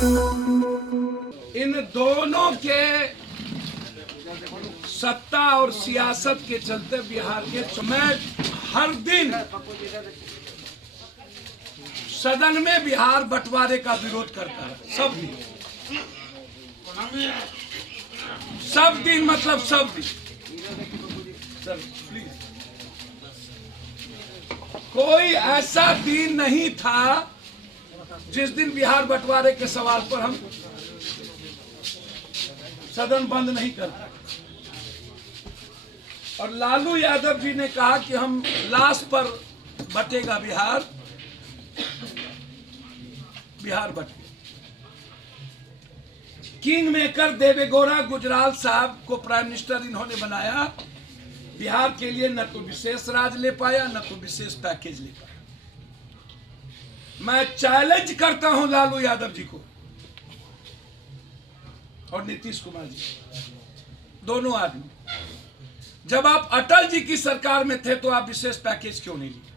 इन दोनों के सत्ता और सियासत के चलते बिहार के मैं हर दिन सदन में बिहार बंटवारे का विरोध करता है। सब दिन मतलब सब दिन। सर प्लीज, कोई ऐसा दिन नहीं था जिस दिन बिहार बंटवारे के सवाल पर हम सदन बंद नहीं करते। और लालू यादव जी ने कहा कि हम लास्ट पर बटेगा बिहार, बिहार बटे। किंग मेकर देवेगौड़ा गुजराल साहब को प्राइम मिनिस्टर इन्होंने बनाया। बिहार के लिए न तो विशेष राज ले पाया, न तो विशेष पैकेज ले पाया। मैं चैलेंज करता हूं लालू यादव जी को और नीतीश कुमार जी, दोनों आदमी, जब आप अटल जी की सरकार में थे तो आप विशेष पैकेज क्यों नहीं लिए?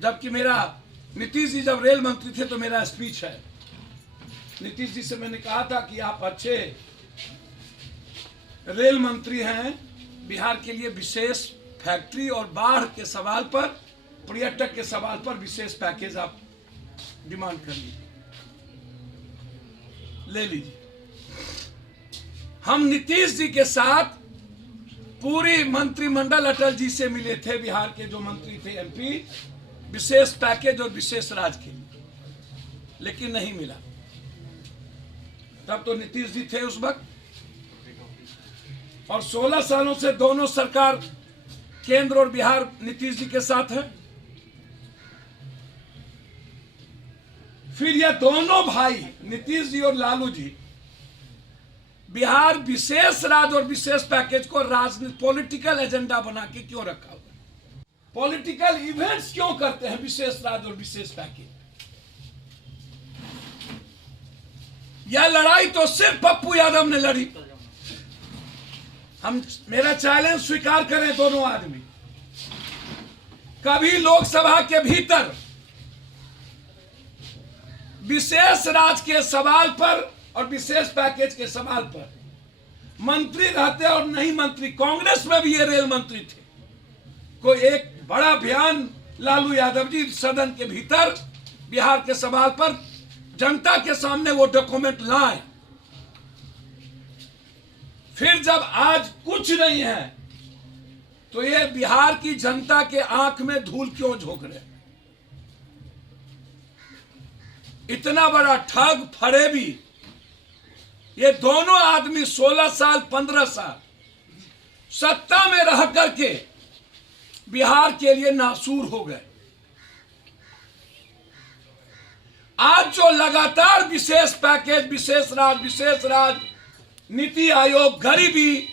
जबकि मेरा नीतीश जी जब रेल मंत्री थे तो मेरा स्पीच है, नीतीश जी से मैंने कहा था कि आप अच्छे रेल मंत्री हैं, बिहार के लिए विशेष फैक्ट्री और बाढ़ के सवाल पर, पर्यटक के सवाल पर विशेष पैकेज आप डिमांड कर लीजिए, ले लीजिए। हम नीतीश जी के साथ पूरी मंत्रिमंडल अटल जी से मिले थे, बिहार के जो मंत्री थे एमपी, विशेष पैकेज और विशेष राज के लिए, लेकिन नहीं मिला। तब तो नीतीश जी थे उस वक्त, और 16 सालों से दोनों सरकार केंद्र और बिहार नीतीश जी के साथ है। फिर ये दोनों भाई नीतीश जी और लालू जी बिहार विशेष राज और विशेष पैकेज को राजनीतिक पॉलिटिकल एजेंडा बना के क्यों रखा हुआ है? पॉलिटिकल इवेंट्स क्यों करते हैं विशेष राज और विशेष पैकेज? यह लड़ाई तो सिर्फ पप्पू यादव ने लड़ी। हम मेरा चैलेंज स्वीकार करें दोनों आदमी, कभी लोकसभा के भीतर विशेष राज के सवाल पर और विशेष पैकेज के सवाल पर मंत्री रहते और नहीं मंत्री, कांग्रेस में भी ये रेल मंत्री थे, कोई एक बड़ा अभियान लालू यादव जी सदन के भीतर बिहार के सवाल पर जनता के सामने वो डॉक्यूमेंट लाए। फिर जब आज कुछ नहीं है तो ये बिहार की जनता के आंख में धूल क्यों झोंक रहे? इतना बड़ा ठग फरेबी, ये दोनों आदमी 16 साल 15 साल सत्ता में रह करके बिहार के लिए नासूर हो गए। आज जो लगातार विशेष पैकेज, विशेष राज, नीति आयोग, गरीबी,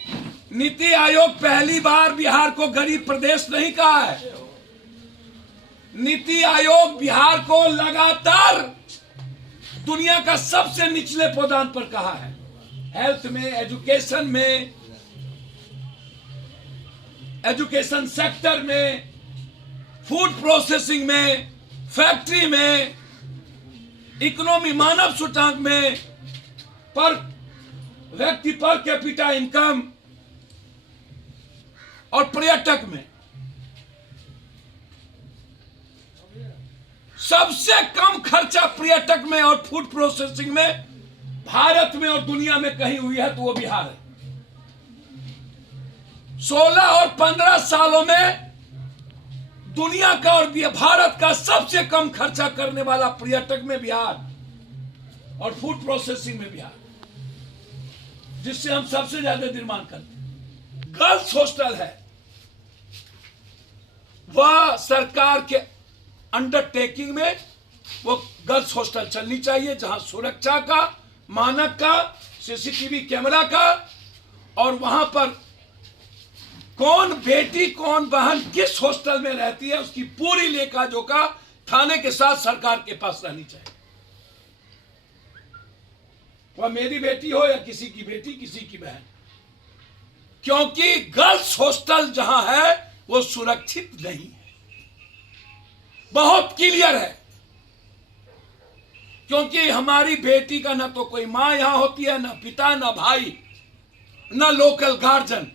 नीति आयोग पहली बार बिहार को गरीब प्रदेश नहीं कहा है। नीति आयोग बिहार को लगातार दुनिया का सबसे निचले पदान पर कहा है। हेल्थ में, एजुकेशन में, एजुकेशन सेक्टर में, फूड प्रोसेसिंग में, फैक्ट्री में, इकोनॉमी, मानव सूचकांक में, पर व्यक्ति पर कैपिटा इनकम और पर्यटक में सबसे कम खर्चा पर्यटक में और फूड प्रोसेसिंग में भारत में और दुनिया में कहीं हुई है तो वो बिहार है। 16 और 15 सालों में दुनिया का और भारत का सबसे कम खर्चा करने वाला पर्यटक में बिहार और फूड प्रोसेसिंग में बिहार, जिससे हम सबसे ज्यादा निर्माण करते हैं। गर्ल्स हॉस्टल है, वह सरकार के अंडरटेकिंग में वो गर्ल्स हॉस्टल चलनी चाहिए, जहां सुरक्षा का, मानक का, सीसीटीवी कैमरा का, और वहां पर कौन बेटी कौन बहन किस हॉस्टल में रहती है उसकी पूरी लेखा जोखा थाने के साथ सरकार के पास रहनी चाहिए। वह मेरी बेटी हो या किसी की बेटी, किसी की बहन, क्योंकि गर्ल्स हॉस्टल जहां है वो सुरक्षित नहीं है। बहुत क्लियर है क्योंकि हमारी बेटी का ना तो कोई माँ यहां होती है, ना पिता, ना भाई, ना लोकल गार्जियन।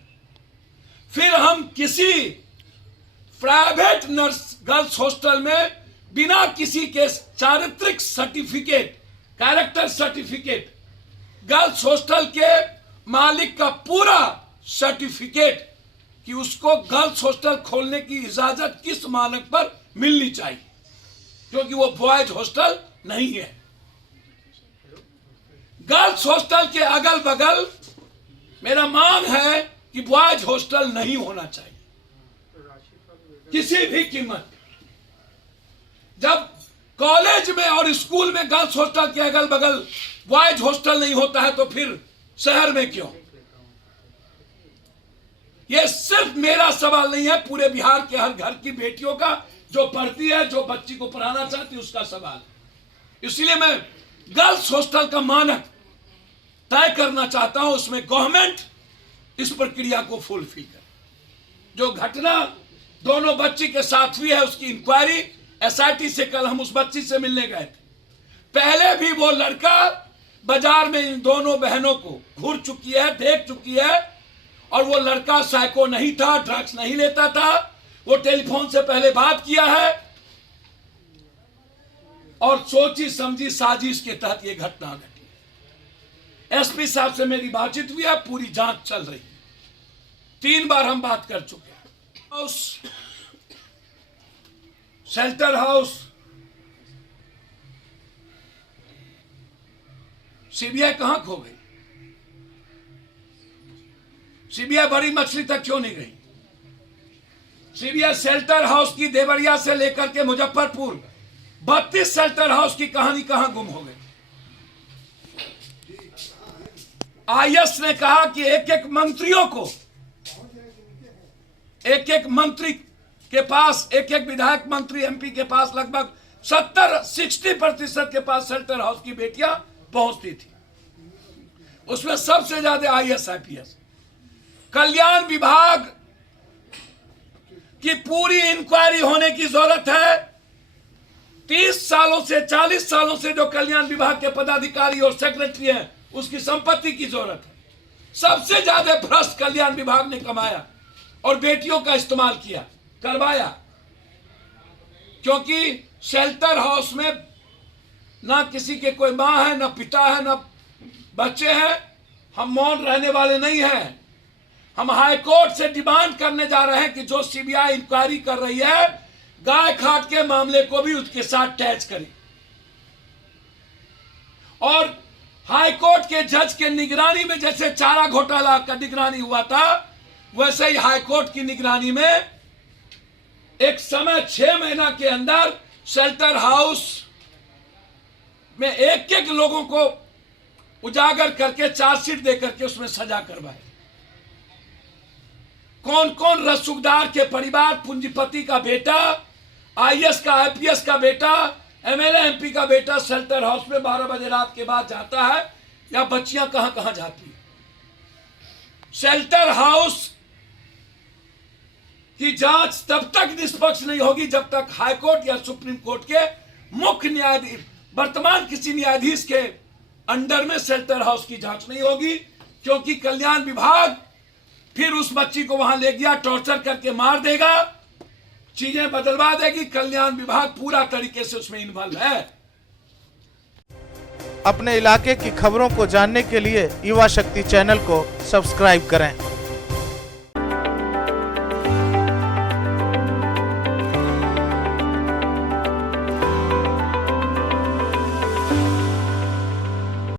फिर हम किसी प्राइवेट नर्स गर्ल्स हॉस्टल में बिना किसी के चारित्रिक certificate, character certificate, girls hostel के मालिक का पूरा सर्टिफिकेट कि उसको गर्ल्स हॉस्टल खोलने की इजाजत किस मानक पर मिलनी चाहिए, क्योंकि वो बॉयज हॉस्टल नहीं है। गर्ल्स हॉस्टल के अगल बगल मेरा मांग है कि बॉयज हॉस्टल नहीं होना चाहिए किसी भी कीमत। जब कॉलेज में और स्कूल में गर्ल्स हॉस्टल के अगल बगल बॉयज हॉस्टल नहीं होता है तो फिर शहर में क्यों? यह सिर्फ मेरा सवाल नहीं है, पूरे बिहार के हर घर की बेटियों का, जो पढ़ती है, जो बच्ची को पढ़ाना चाहती है, उसका सवाल है। इसलिए मैं गर्ल्स हॉस्टल का मानक तय करना चाहता हूं, उसमें गवर्नमेंट इस प्रक्रिया को फुलफिल करे। जो घटना दोनों बच्ची के साथ हुई है उसकी इंक्वायरी एसआईटी से, कल हम उस बच्ची से मिलने गए थे। पहले भी वो लड़का बाजार में इन दोनों बहनों को घूर चुकी है, देख चुकी है, और वो लड़का साइको नहीं था, ड्रग्स नहीं लेता था, वो टेलीफोन से पहले बात किया है और सोची समझी साजिश के तहत ये घटना घटी। एसपी साहब से मेरी बातचीत हुई है, पूरी जांच चल रही है। 3 बार हम बात कर चुके हैं। हाउस, शेल्टर हाउस, सीबीआई कहां खो गई? सीबीआई बड़ी मछली तक क्यों नहीं गई? सीबीआई शेल्टर हाउस की देवरिया से लेकर के मुजफ्फरपुर 32 शेल्टर हाउस की कहानी कहां गुम हो गई? आईएएस ने कहा कि एक एक मंत्रियों को, एक एक मंत्री के पास, एक एक विधायक मंत्री एमपी के पास लगभग 60% के पास शेल्टर हाउस की बेटियां पहुंचती थी। उसमें सबसे ज्यादा आईएएस आईपीएस। कल्याण विभाग की पूरी इंक्वायरी होने की जरूरत है। 30 सालों से 40 सालों से जो कल्याण विभाग के पदाधिकारी और सेक्रेटरी हैं, उसकी संपत्ति की जरूरत है। सबसे ज्यादा भ्रष्ट कल्याण विभाग ने कमाया और बेटियों का इस्तेमाल किया, करवाया। क्योंकि शेल्टर हाउस में ना किसी के कोई मां है, ना पिता है, ना बच्चे हैं। हम मौन रहने वाले नहीं हैं। हम हाई कोर्ट से डिमांड करने जा रहे हैं कि जो सीबीआई इंक्वायरी कर रही है, गाय खाट के मामले को भी उसके साथ अटैच करें। और हाई कोर्ट के जज के निगरानी में जैसे चारा घोटाला का निगरानी हुआ था, वैसे ही हाई कोर्ट की निगरानी में एक समय 6 महीना के अंदर शेल्टर हाउस में एक एक लोगों को उजागर करके चार्जशीट देकर के उसमें सजा करवाए। कौन कौन रसूखदार के परिवार, पूंजीपति का बेटा, आईएएस का, आईपीएस का बेटा, एमएलए एमपी का बेटा शेल्टर हाउस में 12 बजे रात के बाद जाता है, या बच्चियां कहां कहां जाती है। शेल्टर हाउस की जांच तब तक निष्पक्ष नहीं होगी जब तक हाईकोर्ट या सुप्रीम कोर्ट के मुख्य न्यायाधीश, वर्तमान किसी न्यायाधीश के अंडर में शेल्टर हाउस की जांच नहीं होगी। क्योंकि कल्याण विभाग फिर उस बच्ची को वहां ले गया, टॉर्चर करके मार देगा, चीजें बदलवा देगी। कल्याण विभाग पूरा तरीके से उसमें इन्वॉल्व है। अपने इलाके की खबरों को जानने के लिए युवा शक्ति चैनल को सब्सक्राइब करें।